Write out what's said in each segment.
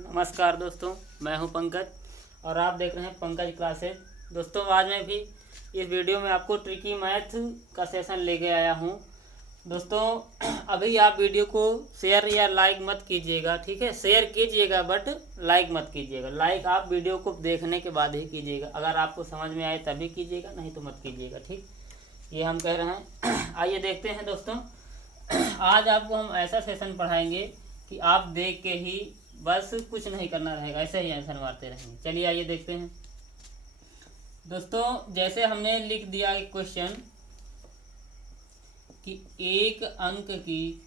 नमस्कार दोस्तों, मैं हूं पंकज और आप देख रहे हैं पंकज क्लासेस। दोस्तों, आज मैं भी इस वीडियो में आपको ट्रिकी मैथ का सेशन लेके आया हूं। दोस्तों, अभी आप वीडियो को शेयर या लाइक मत कीजिएगा, ठीक है। शेयर कीजिएगा बट लाइक मत कीजिएगा। लाइक आप वीडियो को देखने के बाद ही कीजिएगा। अगर आपको समझ में आए तभी कीजिएगा, नहीं तो मत कीजिएगा, ठीक। ये हम कह रहे हैं। आइए देखते हैं दोस्तों, आज आपको हम ऐसा सेशन पढ़ाएंगे कि आप देख के ही बस कुछ नहीं करना रहेगा, ऐसे ही आंसर मारते रहेंगे। चलिए आइए देखते हैं दोस्तों। जैसे हमने लिख दिया एक क्वेश्चन कि एक अंक की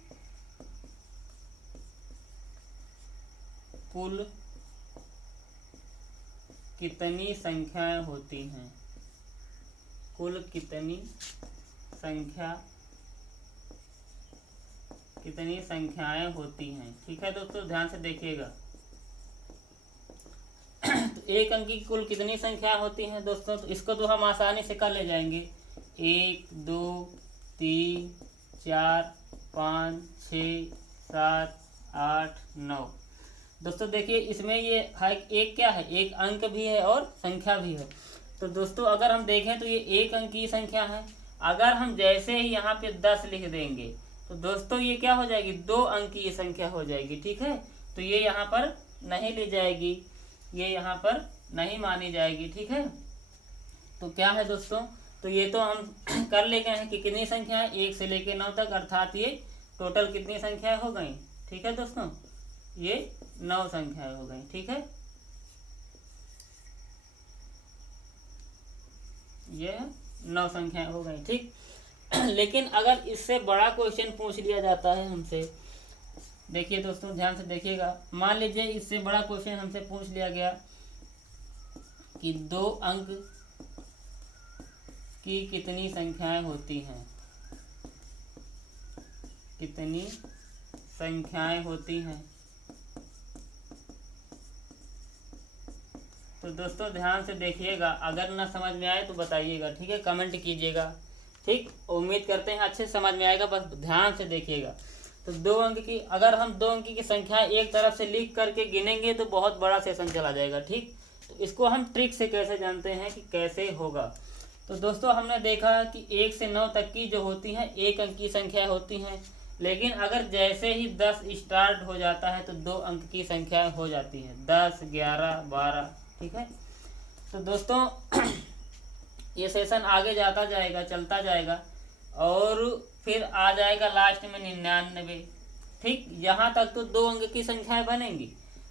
कुल कितनी संख्याएं होती हैं, कुल कितनी संख्याएं होती हैं, ठीक है दोस्तों, ध्यान से देखिएगा। तो एक अंक की कुल कितनी संख्याएं होती हैं दोस्तों, तो इसको तो हम आसानी से कर ले जाएंगे। 1 2 3 4 5 6 7 8 9। दोस्तों देखिए, इसमें ये है एक क्या है, एक अंक भी है और संख्या भी है। तो दोस्तों अगर हम देखें तो ये एक अंक की संख्या है। अगर हम जैसे ही यहाँ पे 10 लिख देंगे तो दोस्तों ये क्या हो जाएगी, 2 अंक की संख्या हो जाएगी, ठीक है। तो ये यहाँ पर नहीं ली जाएगी, ये यहाँ पर नहीं मानी जाएगी, ठीक है। तो क्या है दोस्तों, तो ये तो हम कर ले गए हैं कि कितनी संख्या है 1 से लेके 9 तक, अर्थात ये टोटल कितनी संख्याएं हो गई, ठीक है दोस्तों, ये 9 संख्याएं हो गई, ठीक है। ये 9 संख्याएं हो गई, ठीक। लेकिन अगर इससे बड़ा क्वेश्चन पूछ लिया जाता है हमसे, देखिए दोस्तों ध्यान से देखिएगा। मान लीजिए इससे बड़ा क्वेश्चन हमसे पूछ लिया गया कि 2 अंक की कितनी संख्याएं होती हैं, कितनी संख्याएं होती हैं। तो दोस्तों ध्यान से देखिएगा, अगर ना समझ में आए तो बताइएगा, ठीक है, कमेंट कीजिएगा, ठीक। उम्मीद करते हैं अच्छे समझ में आएगा, बस ध्यान से देखिएगा। तो 2 अंक की, अगर हम 2 अंक की संख्या एक तरफ से लिख करके गिनेंगे तो बहुत बड़ा सेशन चला जाएगा, ठीक। तो इसको हम ट्रिक से कैसे जानते हैं कि कैसे होगा। तो दोस्तों हमने देखा कि 1 से 9 तक की जो होती हैं एक अंक की संख्या होती हैं, लेकिन अगर जैसे ही 10 स्टार्ट हो जाता है तो 2 अंक की संख्या हो जाती है, 10 11 12, ठीक है। तो दोस्तों ये सेशन आगे जाता जाएगा, चलता जाएगा और फिर आ जाएगा लास्ट में 99, ठीक। यहाँ तक तो 2 अंक की संख्याएं बनेंगी,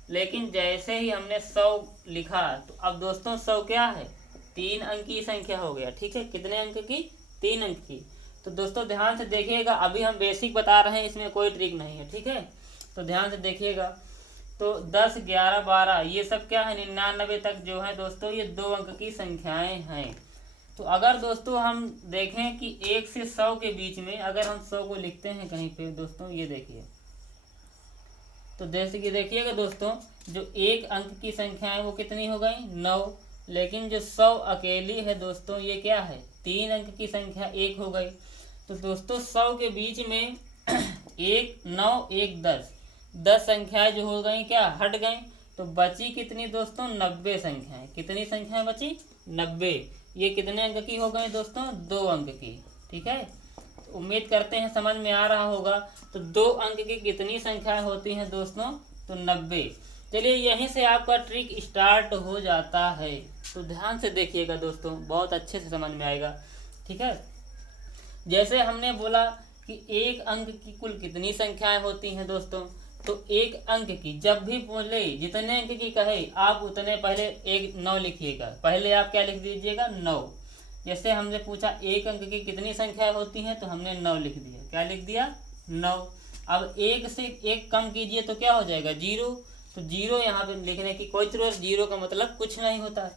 लेकिन जैसे ही हमने 100 लिखा तो अब दोस्तों 100 क्या है, 3 अंक की संख्या हो गया, ठीक है। कितने अंक की, 3 अंक की। तो दोस्तों ध्यान से देखिएगा, अभी हम बेसिक बता रहे हैं, इसमें कोई ट्रिक नहीं है, ठीक है। तो ध्यान से देखिएगा। तो 10 11 12 ये सब क्या है, 99 तक जो है दोस्तों ये 2 अंक की संख्याएं हैं। तो अगर दोस्तों हम देखें कि 1 से 100 के बीच में अगर हम 100 को लिखते हैं कहीं पे दोस्तों, ये देखिए, तो जैसे कि देखिएगा दोस्तों, जो एक अंक की संख्या है वो कितनी हो गई, 9। लेकिन जो 100 अकेली है दोस्तों ये क्या है, 3 अंक की संख्या 1 हो गई। तो दोस्तों 100 के बीच में 1 9 1 10 संख्याएं जो हो गई क्या, हट गई। तो बची कितनी दोस्तों, 90 संख्याएं। कितनी संख्याएं बची, 90। ये कितने अंक की हो गई दोस्तों, 2 अंक की, ठीक है। तो उम्मीद करते हैं समझ में आ रहा होगा। तो 2 अंक की कितनी संख्याएं होती हैं दोस्तों, तो 90। चलिए यहीं से आपका ट्रिक स्टार्ट हो जाता है। तो ध्यान से देखिएगा दोस्तों, बहुत अच्छे से समझ में आएगा, ठीक है। जैसे हमने बोला कि एक अंक की कुल कितनी संख्याएं होती हैं दोस्तों, तो एक अंक की जब भी बोले, जितने अंक की कहे आप उतने पहले 9 लिखिएगा। पहले आप क्या लिख दीजिएगा, 9। जैसे हमने पूछा एक अंक की कितनी संख्या होती हैं, तो हमने 9 लिख दिया। क्या लिख दिया, 9। अब 1 से 1 कम कीजिए तो क्या हो जाएगा, 0। तो 0 यहाँ पे लिखने की कोई जरूरत, 0 का मतलब कुछ नहीं होता है।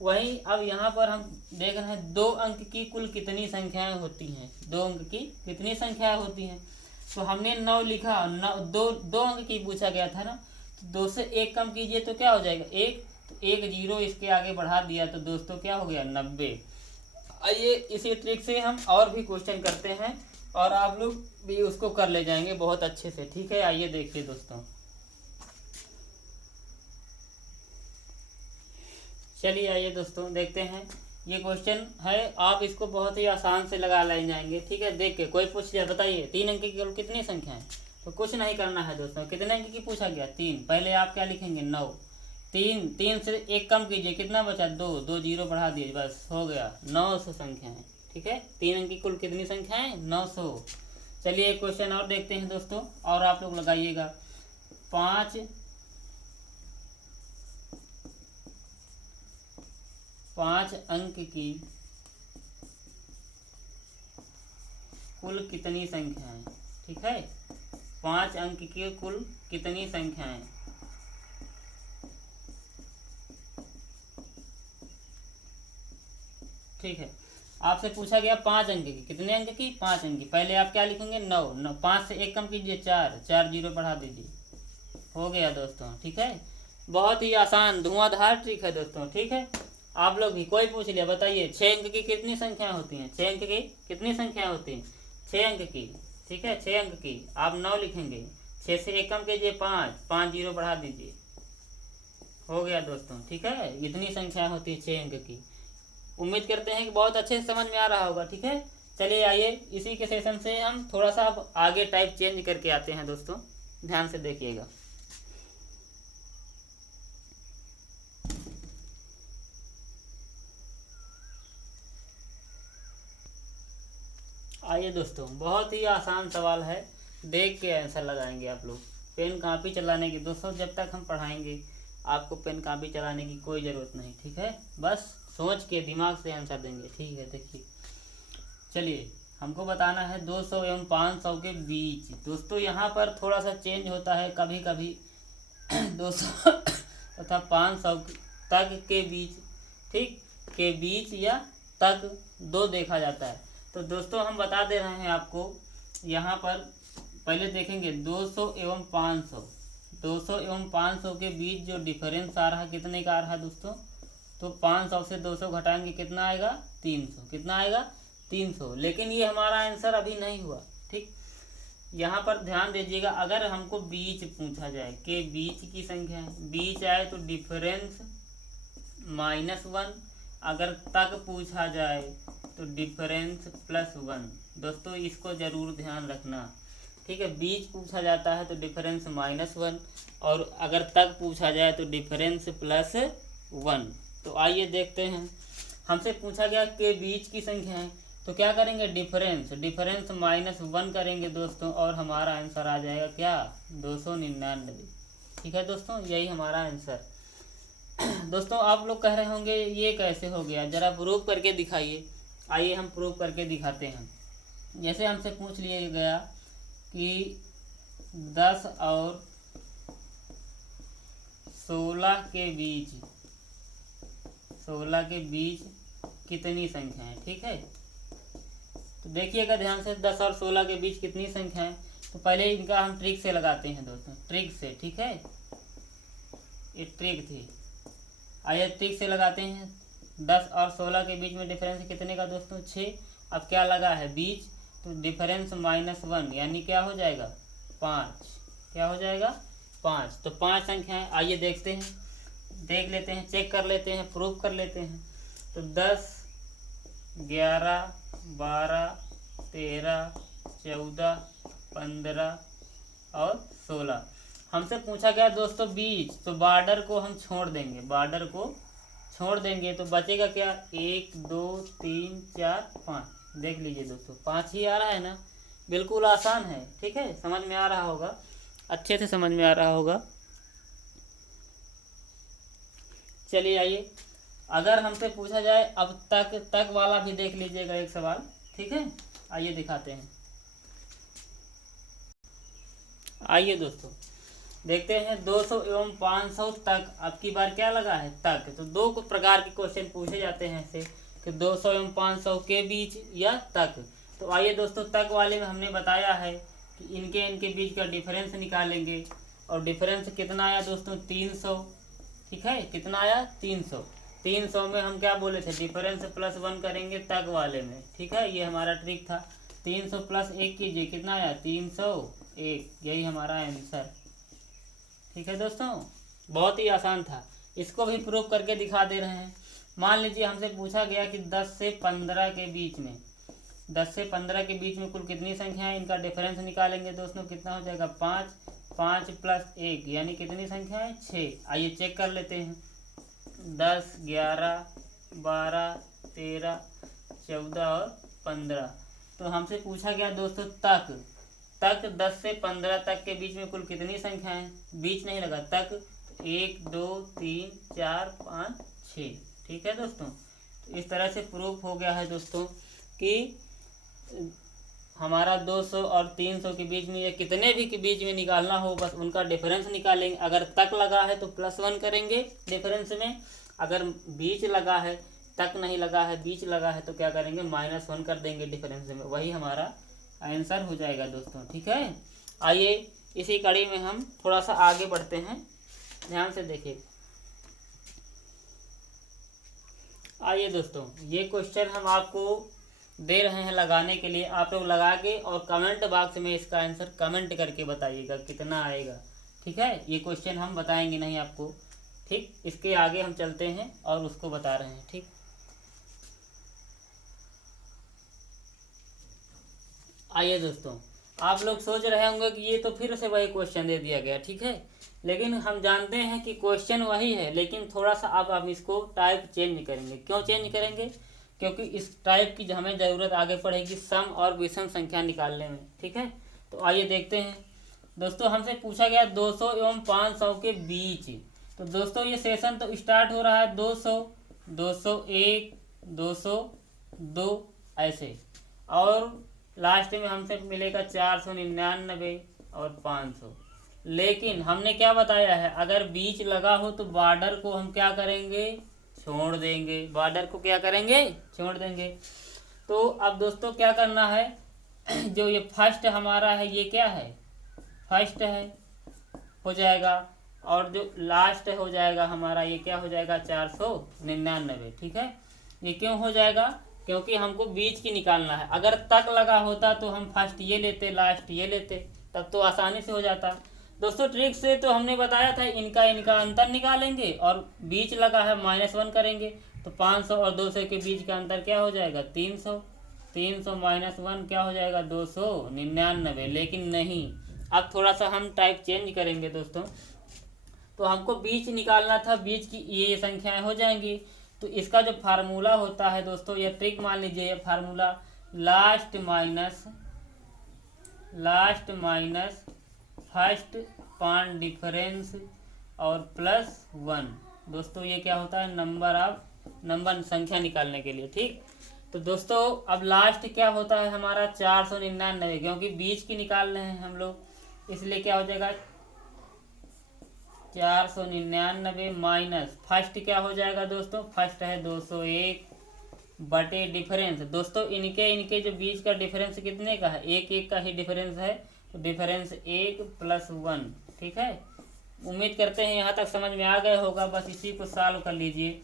वहीं अब यहाँ पर हम देख रहे हैं 2 अंक की कुल कितनी संख्याएं होती हैं, 2 अंक की कितनी संख्याएं होती हैं। तो हमने 9 लिखा, 2 अंक की पूछा गया था ना, तो 2 से 1 कम कीजिए तो क्या हो जाएगा, 1। तो 1 0 इसके आगे बढ़ा दिया तो दोस्तों क्या हो गया, 90। आइए इसी ट्रिक से हम और भी क्वेश्चन करते हैं और आप लोग भी उसको कर ले जाएंगे बहुत अच्छे से, ठीक है। आइए देखिए दोस्तों, चलिए आइए दोस्तों देखते हैं। ये क्वेश्चन है, आप इसको बहुत ही आसान से लगा ले जाएंगे। ठीक है, देख के कोई पूछ लिया बताइए 3 अंक की केवल कितनी संख्या है, तो कुछ नहीं करना है दोस्तों। कितने अंक की पूछा गया 3, पहले आप क्या लिखेंगे 9, 3 से 1 कम कीजिए, कितना बचा 2 जीरो बढ़ा दिए, बस हो गया 900 संख्या है। ठीक है, 3 अंक की कुल कितनी संख्या है 900। चलिए एक क्वेश्चन और देखते हैं दोस्तों, और आप लोग लगाइएगा। 5 अंक की कुल कितनी संख्या है। ठीक है, 5 अंक की कुल कितनी संख्या है। ठीक है, आपसे पूछा गया 5 अंक की, कितने अंक की 5 अंक की। पहले आप क्या लिखेंगे 9, 5 से 1 कम कीजिए 4 जीरो बढ़ा दीजिए, हो गया दोस्तों। ठीक है, बहुत ही आसान धुआंधार ट्रिक है दोस्तों। ठीक है, आप लोग भी कोई पूछ लिया बताइए 6 अंक की कितनी संख्याएं होती हैं, 6 अंक की कितनी संख्याएं होती हैं 6 अंक की। ठीक है, 6 अंक की आप 9 लिखेंगे, 6 से 1 कम कीजिए 5 जीरो बढ़ा दीजिए, हो गया दोस्तों। ठीक है, इतनी संख्या होती है 6 अंक की। उम्मीद करते हैं कि बहुत अच्छे से समझ में आ रहा होगा। ठीक है, चलिए आइए इसी के सेशन से हम थोड़ा सा अब आगे टाइप चेंज करके आते हैं दोस्तों, ध्यान से देखिएगा। आइए दोस्तों, बहुत ही आसान सवाल है, देख के आंसर लगाएंगे आप लोग। पेन कापी चलाने की दोस्तों, जब तक हम पढ़ाएंगे आपको पेन कापी चलाने की कोई ज़रूरत नहीं। ठीक है, बस सोच के दिमाग से आंसर देंगे। ठीक है, देखिए चलिए, हमको बताना है 200 एवं 500 के बीच। दोस्तों यहाँ पर थोड़ा सा चेंज होता है, कभी कभी 200 तथा 500 तक के बीच, ठीक के बीच या तक दो देखा जाता है। तो दोस्तों हम बता दे रहे हैं आपको, यहाँ पर पहले देखेंगे 200 एवं 500, 200 एवं 500 के बीच जो डिफरेंस आ रहा है कितने का आ रहा है दोस्तों, तो 500 से 200 घटाएंगे कितना आएगा 300, कितना आएगा 300। लेकिन ये हमारा आंसर अभी नहीं हुआ। ठीक, यहाँ पर ध्यान दीजिएगा, अगर हमको बीच पूछा जाए कि बीच की संख्या है, बीच आए तो डिफरेंस -1, अगर तक पूछा जाए तो डिफरेंस +1। दोस्तों इसको ज़रूर ध्यान रखना। ठीक है, बीच पूछा जाता है तो डिफरेंस -1, और अगर तक पूछा जाए तो डिफरेंस +1। तो आइए देखते हैं, हमसे पूछा गया कि बीच की संख्या है, तो क्या करेंगे डिफरेंस -1 करेंगे दोस्तों, और हमारा आंसर आ जाएगा क्या 299। ठीक है दोस्तों, यही हमारा आंसर। दोस्तों आप लोग कह रहे होंगे ये कैसे हो गया, ज़रा प्रूव करके दिखाइए। आइए हम प्रूव करके दिखाते हैं। जैसे हमसे पूछ लिया गया कि 10 और 16 के बीच, 16 के बीच कितनी संख्या है। ठीक है, तो देखिएगा ध्यान से, 10 और 16 के बीच कितनी संख्या है। तो पहले इनका हम ट्रिक से लगाते हैं दोस्तों, ट्रिक से। ठीक है, ये ट्रिक थी, आइए ट्रिक से लगाते हैं। 10 और 16 के बीच में डिफरेंस कितने का दोस्तों 6। अब क्या लगा है बीच, तो डिफरेंस -1 यानी क्या हो जाएगा 5, क्या हो जाएगा 5। तो 5 संख्या है, आइए देखते हैं, देख लेते हैं, चेक कर लेते हैं, प्रूफ कर लेते हैं। तो 10, 11, 12, 13, 14, 15 और 16। हमसे पूछा गया दोस्तों बीच, तो बॉर्डर को हम छोड़ देंगे, बॉर्डर को छोड़ देंगे तो बचेगा क्या 1 2 3 4 5। देख लीजिए दोस्तों 5 ही आ रहा है ना, बिल्कुल आसान है। ठीक है, समझ में आ रहा होगा, अच्छे से समझ में आ रहा होगा। चलिए आइए, अगर हमसे पूछा जाए अब तक वाला भी देख लीजिएगा एक सवाल। ठीक है, आइए दिखाते हैं। आइए दोस्तों देखते हैं 200 एवं 500 तक, अब की बार क्या लगा है तक। तो दो प्रकार के क्वेश्चन पूछे जाते हैं ऐसे कि 200 एवं 500 के बीच या तक। तो आइए दोस्तों, तक वाले में हमने बताया है कि इनके बीच का डिफरेंस निकालेंगे, और डिफरेंस कितना आया दोस्तों 300। ठीक है, कितना आया 300। 300 में हम क्या बोले थे डिफरेंस +1 करेंगे तक वाले में। ठीक है, ये हमारा ट्रिक था। 300 + 1 कीजिए, कितना आया 301, यही हमारा आंसर। ठीक है दोस्तों, बहुत ही आसान था। इसको भी प्रूफ करके दिखा दे रहे हैं। मान लीजिए हमसे पूछा गया कि 10 से 15 के बीच में, 10 से 15 के बीच में कुल कितनी संख्या है, इनका डिफरेंस निकालेंगे दोस्तों। कितना हो जाएगा 5, 5 प्लस 1 यानी कितनी संख्या है 6। आइए चेक कर लेते हैं। 10, 11, 12, 13, 14 और 15। तो हमसे पूछा गया दोस्तों तक 10 से 15 तक के बीच में कुल कितनी संख्या है, बीच नहीं लगा, तक 1, 2, 3, 4, 5, 6। ठीक है दोस्तों, तो इस तरह से प्रूफ हो गया है दोस्तों कि हमारा 200 और 300 के बीच में या कितने भी के बीच में निकालना हो बस उनका डिफरेंस निकालेंगे। अगर तक लगा है तो +1 करेंगे डिफरेंस में, अगर बीच लगा है, तक नहीं लगा है, बीच लगा है तो क्या करेंगे -1 कर देंगे डिफरेंस में। वही हमारा आंसर हो जाएगा दोस्तों। ठीक है, आइए इसी कड़ी में हम थोड़ा सा आगे बढ़ते हैं, ध्यान से देखिए। आइए दोस्तों, ये क्वेश्चन हम आपको दे रहे हैं लगाने के लिए, आप लोग लगा के और कमेंट बॉक्स में इसका आंसर कमेंट करके बताइएगा कितना आएगा। ठीक है, ये क्वेश्चन हम बताएंगे नहीं आपको। ठीक, इसके आगे हम चलते हैं और उसको बता रहे हैं। ठीक, आइए दोस्तों, आप लोग सोच रहे होंगे कि ये तो फिर से वही क्वेश्चन दे दिया गया। ठीक है, लेकिन हम जानते हैं कि क्वेश्चन वही है, लेकिन थोड़ा सा अब हम इसको टाइप चेंज करेंगे। क्यों चेंज करेंगे, क्योंकि इस टाइप की हमें ज़रूरत आगे पड़ेगी सम और विषम संख्या निकालने में। ठीक है, तो आइए देखते हैं दोस्तों। हमसे पूछा गया 200 एवं 500 के बीच। तो दोस्तों ये सेशन तो स्टार्ट हो रहा है 200, 201, 202 ऐसे, और लास्ट में हमसे मिलेगा 499 और 500। लेकिन हमने क्या बताया है, अगर बीच लगा हो तो बॉर्डर को हम क्या करेंगे, छोड़ देंगे। बॉर्डर को क्या करेंगे, छोड़ देंगे। तो अब दोस्तों क्या करना है, जो ये फर्स्ट हमारा है ये क्या है, फर्स्ट है हो जाएगा, और जो लास्ट हो जाएगा हमारा ये क्या हो जाएगा 499। ठीक है, ये क्यों हो जाएगा, क्योंकि हमको बीच की निकालना है। अगर तक लगा होता तो हम फर्स्ट ये लेते, लास्ट ये लेते, तब तो आसानी से हो जाता दोस्तों। ट्रिक से तो हमने बताया था इनका अंतर निकालेंगे, और बीच लगा है -1 करेंगे, तो 500 और 200 के बीच का अंतर क्या हो जाएगा 300, 300 -1 क्या हो जाएगा 299। लेकिन नहीं, अब थोड़ा सा हम टाइप चेंज करेंगे दोस्तों। तो हमको बीच निकालना था, बीच की ये संख्याएं हो जाएंगी। तो इसका जो फार्मूला होता है दोस्तों, ये ट्रिक मान लीजिए, ये फार्मूला लास्ट माइनस फर्स्ट पान डिफरेंस और +1 दोस्तों, ये क्या होता है नंबर संख्या निकालने के लिए। ठीक, तो दोस्तों अब लास्ट क्या होता है हमारा 499, क्योंकि बीच की निकाल रहे हैं हम लोग, इसलिए क्या हो जाएगा 499 माइनस फर्स्ट क्या हो जाएगा दोस्तों, फर्स्ट है 201 बटे डिफरेंस। दोस्तों इनके जो बीच का डिफरेंस कितने का है, 1 का ही डिफरेंस है, तो डिफरेंस 1 + 1। ठीक है, उम्मीद करते हैं यहाँ तक समझ में आ गए होगा, बस इसी को सॉल्व कर लीजिए।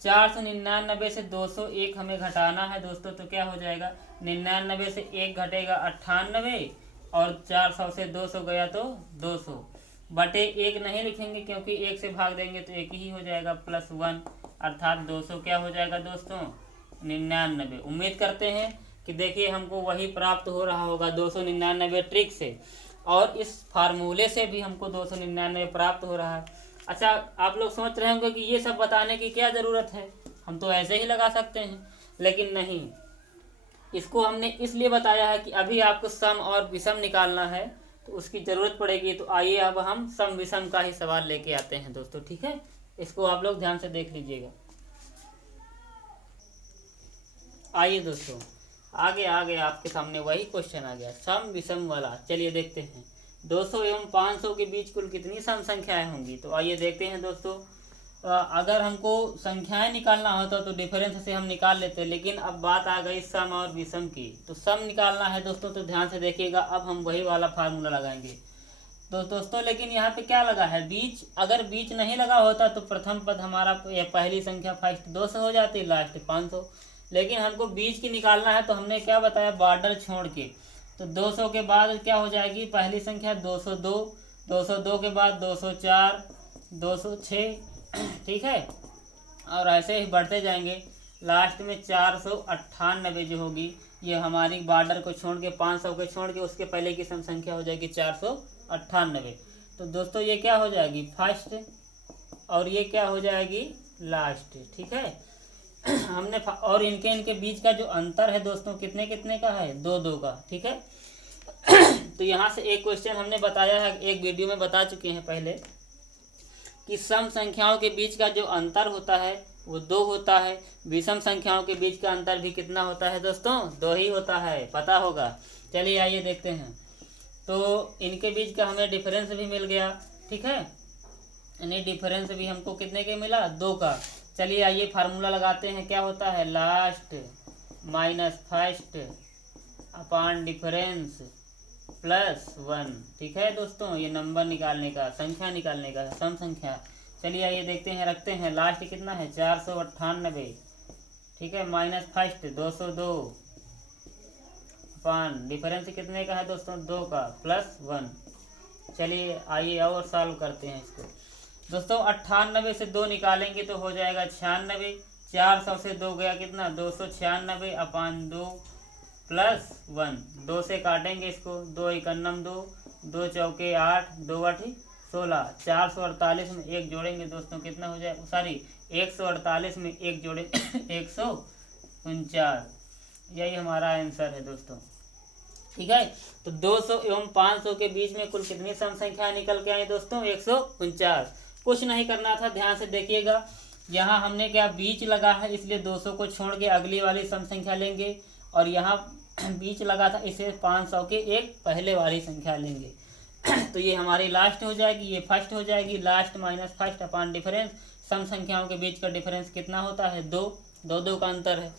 499 से 201 हमें घटाना है दोस्तों, तो क्या हो जाएगा 99 से 1 घटेगा 98, और 400 से 200 गया तो 200 बटे 1 नहीं लिखेंगे, क्योंकि 1 से भाग देंगे तो 1 ही हो जाएगा +1, अर्थात 200 क्या हो जाएगा दोस्तों 99। उम्मीद करते हैं कि देखिए हमको वही प्राप्त हो रहा होगा 299 ट्रिक से, और इस फार्मूले से भी हमको 299 प्राप्त हो रहा है। अच्छा, आप लोग सोच रहे होंगे कि ये सब बताने की क्या ज़रूरत है, हम तो ऐसे ही लगा सकते हैं, लेकिन नहीं, इसको हमने इसलिए बताया है कि अभी आपको सम और विषम निकालना है, तो उसकी ज़रूरत पड़ेगी। तो आइए अब हम सम विषम का ही सवाल लेके आते हैं दोस्तों। ठीक है, इसको आप लोग ध्यान से देख लीजिएगा। आइए दोस्तों, आगे आपके सामने वही क्वेश्चन आ गया, सम विषम वाला। चलिए देखते हैं 200 एवं 500 के बीच कुल कितनी सम संख्याएं होंगी। तो आइए देखते हैं दोस्तों, अगर हमको संख्याएं निकालना होता तो डिफरेंस से हम निकाल लेते, लेकिन अब बात आ गई सम और विषम की। तो सम निकालना है दोस्तों, तो ध्यान से देखिएगा, अब हम वही वाला फार्मूला लगाएंगे। तो दोस्तों लेकिन यहाँ पे क्या लगा है बीच, अगर बीच नहीं लगा होता तो प्रथम पद हमारा पहली संख्या फर्स्ट 200 हो जाती, लास्ट 500। लेकिन हमको बीच की निकालना है, तो हमने क्या बताया बॉर्डर छोड़ के, तो 200 के बाद क्या हो जाएगी पहली संख्या 202, 202 के बाद 204, 206 ठीक है, और ऐसे ही बढ़ते जाएंगे। लास्ट में 498 जो होगी, ये हमारी बॉर्डर को छोड़ के 500 को छोड़ के उसके पहले की सम संख्या हो जाएगी 498। तो दोस्तों ये क्या हो जाएगी, फर्स्ट, और ये क्या हो जाएगी, लास्ट। ठीक है, हमने और इनके बीच का जो अंतर है दोस्तों कितने कितने का है, 2-2 का। ठीक है, तो यहाँ से एक क्वेश्चन हमने बताया है, एक वीडियो में बता चुके हैं पहले, कि सम संख्याओं के बीच का जो अंतर होता है वो 2 होता है। विषम संख्याओं के बीच का अंतर भी कितना होता है दोस्तों, 2 ही होता है, पता होगा। चलिए आइए देखते हैं। तो इनके बीच का हमें डिफरेंस भी मिल गया। ठीक है, यानी डिफरेंस भी हमको कितने के मिला, 2 का। चलिए आइए फार्मूला लगाते हैं। क्या होता है, last minus first upon difference plus 1। ठीक है दोस्तों, ये नंबर निकालने का, संख्या निकालने का, सम संख्या। चलिए आइए देखते हैं, रखते हैं। लास्ट कितना है, 498। ठीक है, माइनस फर्स्ट 202 अपॉन डिफरेंस कितने का है दोस्तों, 2 का, प्लस 1। चलिए आइए और सॉल्व करते हैं इसको दोस्तों। 98 से 2 निकालेंगे तो हो जाएगा 96। 400 से 2 गया कितना, 296 अपॉन 2 प्लस 1। 2 से काटेंगे इसको, 2 एकन्नम 2, 2 चौके 8, 2 8 16। 448 में 1 जोड़ेंगे दोस्तों, कितना हो जाए, सॉरी 148 में 1 जोड़े 149। यही हमारा आंसर है दोस्तों। ठीक है, तो 200 एवं 500 के बीच में कुल कितनी सम संख्या निकल के आई दोस्तों, 149। कुछ नहीं करना था, ध्यान से देखिएगा। यहाँ हमने क्या बीच लगा है, इसलिए 200 को छोड़ के अगली वाली सम संख्या लेंगे, और यहाँ बीच लगा था, इसे 500 के एक पहले वाली संख्या लेंगे। तो ये हमारी लास्ट हो जाएगी, ये फर्स्ट हो जाएगी। Last minus first upon difference, सम संख्याओं के बीच का डिफरेंस कितना होता है, 2। 2 का अंतर है,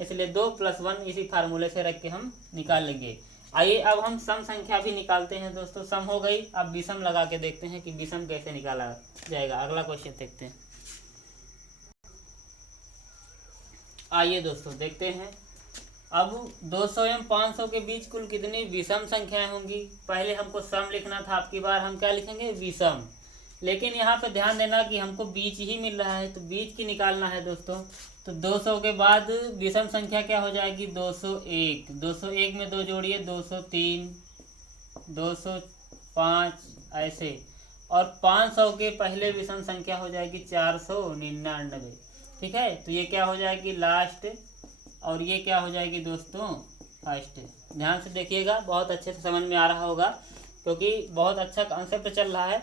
इसलिए 2 प्लस 1 इसी फार्मूले से रख के हम निकाल लेंगे। आइए अब हम सम संख्या भी निकालते हैं दोस्तों। सम हो गई, अब विषम लगा के देखते हैं कि विषम कैसे निकाला जाएगा। अगला क्वेश्चन देखते हैं। आइए दोस्तों देखते हैं। अब 200 एवं 500 के बीच कुल कितनी विषम संख्याएं होंगी। पहले हमको सम लिखना था, आपकी बार हम क्या लिखेंगे, विषम। लेकिन यहाँ पे ध्यान देना कि हमको बीच ही मिल रहा है, तो बीच की निकालना है दोस्तों। तो 200 के बाद विषम संख्या क्या हो जाएगी, 201। 201 में 2 जोड़िए, 203, 205, ऐसे। और 500 के पहले विषम संख्या हो जाएगी 499। ठीक है, तो ये क्या हो जाएगी, लास्ट, और ये क्या हो जाएगी दोस्तों, फर्स्ट। ध्यान से देखिएगा, बहुत अच्छे से समझ में आ रहा होगा, क्योंकि बहुत अच्छा कॉन्सेप्ट चल रहा है।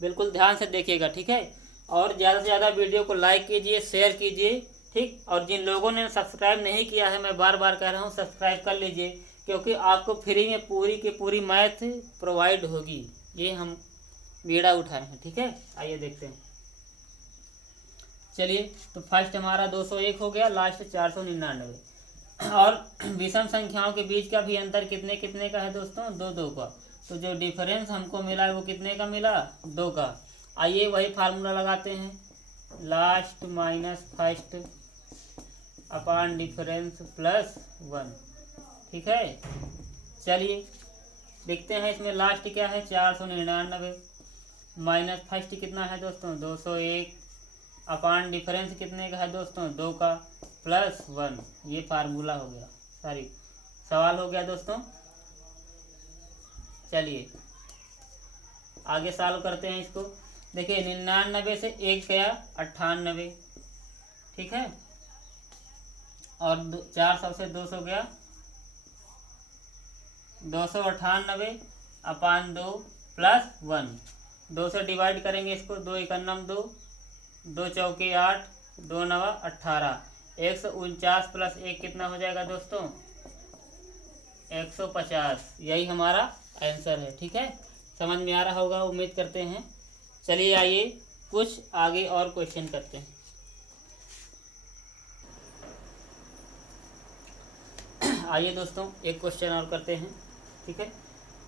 बिल्कुल ध्यान से देखिएगा। ठीक है, और ज़्यादा से ज़्यादा वीडियो को लाइक कीजिए, शेयर कीजिए। ठीक, और जिन लोगों ने सब्सक्राइब नहीं किया है, मैं बार बार कह रहा हूँ सब्सक्राइब कर लीजिए, क्योंकि आपको फ्री में पूरी की पूरी मैथ प्रोवाइड होगी। ये हम बीड़ा उठाए हैं। ठीक है, आइए देखते हैं। चलिए, तो फर्स्ट हमारा 201 हो गया, लास्ट 499। और विषम संख्याओं के बीच का भी अंतर कितने कितने का है दोस्तों, 2-2 का। तो जो डिफरेंस हमको मिला है वो कितने का मिला, 2 का। आइए वही फार्मूला लगाते हैं, last minus first upon difference plus 1। ठीक है, चलिए देखते हैं इसमें लास्ट क्या है, 499 माइनस फर्स्ट कितना है दोस्तों, 201 अपॉन डिफरेंस कितने का है दोस्तों, 2 का, प्लस 1। ये फार्मूला हो गया, सॉरी सवाल हो गया दोस्तों। चलिए आगे सॉल्व करते हैं इसको। देखिए 99 से 1 गया 98। ठीक है, और 400 से 200 गया 298 अपॉन 2 प्लस 1। 2 से डिवाइड करेंगे इसको, 2 एकन्नम 2, 2 चौके 8, 2 नवा 18। 149 प्लस 1 कितना हो जाएगा दोस्तों, 150। यही हमारा आंसर है। ठीक है, समझ में आ रहा होगा उम्मीद करते हैं। चलिए आइए कुछ आगे और क्वेश्चन करते हैं। आइए दोस्तों एक क्वेश्चन और करते हैं। ठीक है,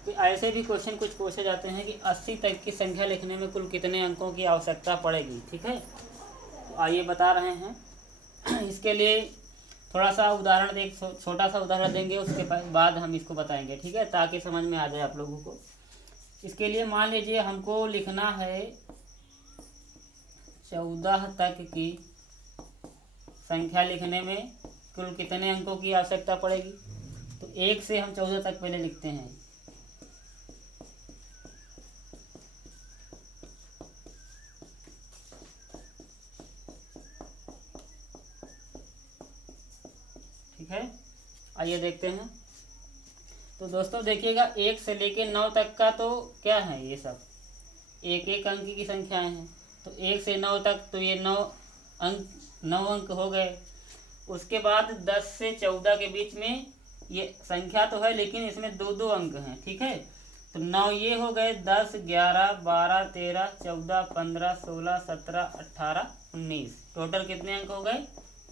तो ऐसे भी क्वेश्चन कुछ पूछे जाते हैं कि 80 तक की संख्या लिखने में कुल कितने अंकों की आवश्यकता पड़ेगी। ठीक है, तो आइए बता रहे हैं। इसके लिए थोड़ा सा उदाहरण एक छोटा सा उदाहरण देंगे, उसके बाद हम इसको बताएंगे। ठीक है, ताकि समझ में आ जाए आप लोगों को। इसके लिए मान लीजिए हमको लिखना है 14 तक की संख्या लिखने में कुल कितने अंकों की आवश्यकता पड़ेगी? तो 1 से हम 14 तक पहले लिखते हैं। ठीक है, आइए देखते हैं। तो दोस्तों देखिएगा 1 से लेके 9 तक का तो क्या है, ये सब एक एक अंक की संख्याएं हैं। तो 1 से 9 तक तो ये 9 अंक हो गए। उसके बाद 10 से 14 के बीच में ये संख्या तो है, लेकिन इसमें 2-2 अंक हैं। ठीक है, तो 9 ये हो गए, 10, 11, 12, 13, 14, 15, 16, 17, 18, 19, टोटल कितने अंक हो गए?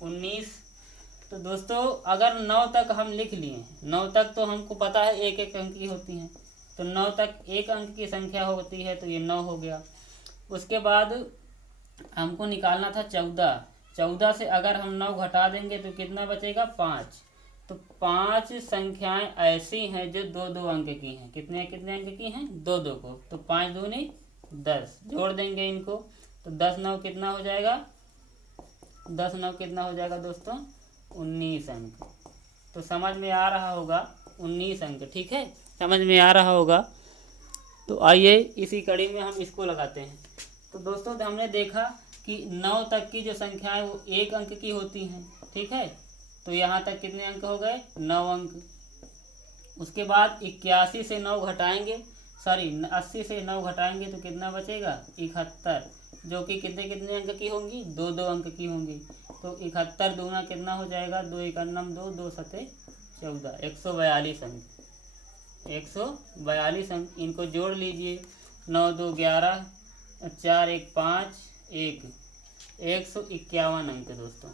19। तो दोस्तों अगर 9 तक हम लिख लिए, 9 तक तो हमको पता है एक एक अंक की होती हैं, तो 9 तक एक अंक की संख्या होती है, तो ये 9 हो गया। उसके बाद हमको निकालना था 14। 14 से अगर हम 9 घटा देंगे तो कितना बचेगा? 5। तो 5 संख्याएं ऐसी हैं जो 2-2 अंक की हैं। कितने कितने अंक की हैं? 2-2 को। तो 5 दूनी 10, जोड़ देंगे इनको तो 10 9 कितना हो जाएगा? 10 9 कितना हो जाएगा दोस्तों? 19 अंक। तो समझ में आ रहा होगा, 19 अंक। ठीक है, समझ में आ रहा होगा। तो आइए इसी कड़ी में हम इसको लगाते हैं। तो दोस्तों हमने देखा कि 9 तक की जो संख्याएं वो एक अंक की होती हैं। ठीक है, तो यहाँ तक कितने अंक हो गए? 9 अंक। उसके बाद 81 से 9 घटाएंगे, 80 से 9 घटाएंगे तो कितना बचेगा? 71, जो कि कितने कितने अंक की होंगी? 2-2 अंक की होंगी। तो 71 दूना कितना हो जाएगा? 2 × 1 2, 2 × 7 14, 142 अंक। 142 अंक, इनको जोड़ लीजिए। 9 2 11, 4 1 5 1, 151 अंक दोस्तों।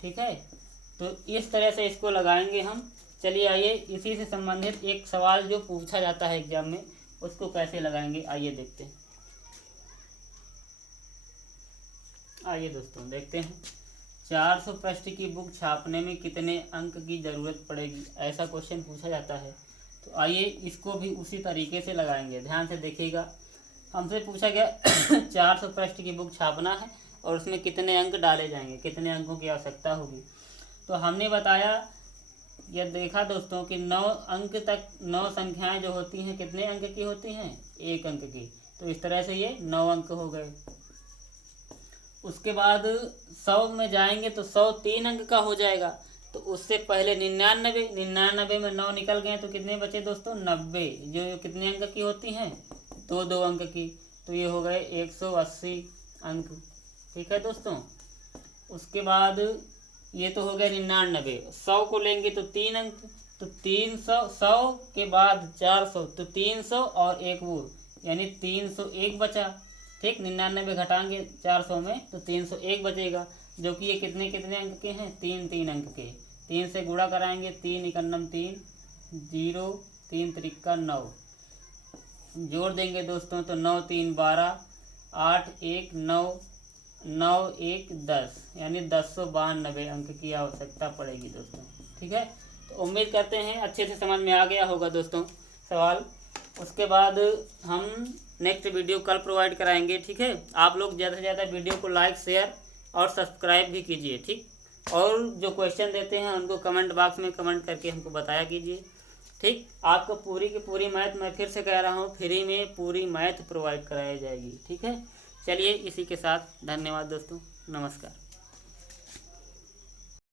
ठीक है, तो इस तरह से इसको लगाएंगे हम। चलिए आइए इसी से संबंधित एक सवाल जो पूछा जाता है एग्जाम में, उसको कैसे लगाएंगे आइए देखते हैं। आइए दोस्तों देखते हैं। 400 पृष्ठ की बुक छापने में कितने अंक की ज़रूरत पड़ेगी? ऐसा क्वेश्चन पूछा जाता है। तो आइए इसको भी उसी तरीके से लगाएंगे। ध्यान से देखिएगा। हमसे पूछा गया 400 पृष्ठ की बुक छापना है और उसमें कितने अंक डाले जाएंगे, कितने अंकों की आवश्यकता होगी। तो हमने बताया या देखा दोस्तों कि 9 अंक तक 9 संख्याएं जो होती हैं कितने अंक की होती हैं? 1 अंक की। तो इस तरह से ये 9 अंक हो गए। उसके बाद 100 में जाएंगे तो 100 3 अंक का हो जाएगा। तो उससे पहले 99 में 9 निकल गए तो कितने बचे दोस्तों? 90, जो कितने अंक की होती हैं? 2-2 अंक की। तो ये हो गए 180 अंक। ठीक है दोस्तों, उसके बाद ये तो हो गया 99। 100 को लेंगे तो 3 अंक, तो 300, 100 के बाद 400 तो 300 और एक वो यानी 301 बचा। ठीक, 99 घटाएंगे 400 में तो 301 बचेगा, जो कि ये कितने कितने अंक के हैं? 3-3 अंक के। 3 से गुणा कराएंगे, 3 × 1 3, 0, 3 × 9, जोड़ देंगे दोस्तों तो 9 3 12, 8 1 9, 9 1 10, यानी 1092 अंक की आवश्यकता पड़ेगी दोस्तों। ठीक है, तो उम्मीद करते हैं अच्छे से समझ में आ गया होगा दोस्तों सवाल। उसके बाद हम नेक्स्ट वीडियो कल प्रोवाइड कराएंगे। ठीक है, आप लोग ज़्यादा से ज़्यादा वीडियो को लाइक शेयर और सब्सक्राइब भी कीजिए। ठीक, और जो क्वेश्चन देते हैं उनको कमेंट बॉक्स में कमेंट करके हमको बताया कीजिए। ठीक, आपको पूरी की पूरी मैथ, मैं फिर से कह रहा हूँ, फ्री में पूरी मैथ प्रोवाइड कराई जाएगी। ठीक है, चलिए इसी के साथ धन्यवाद दोस्तों, नमस्कार।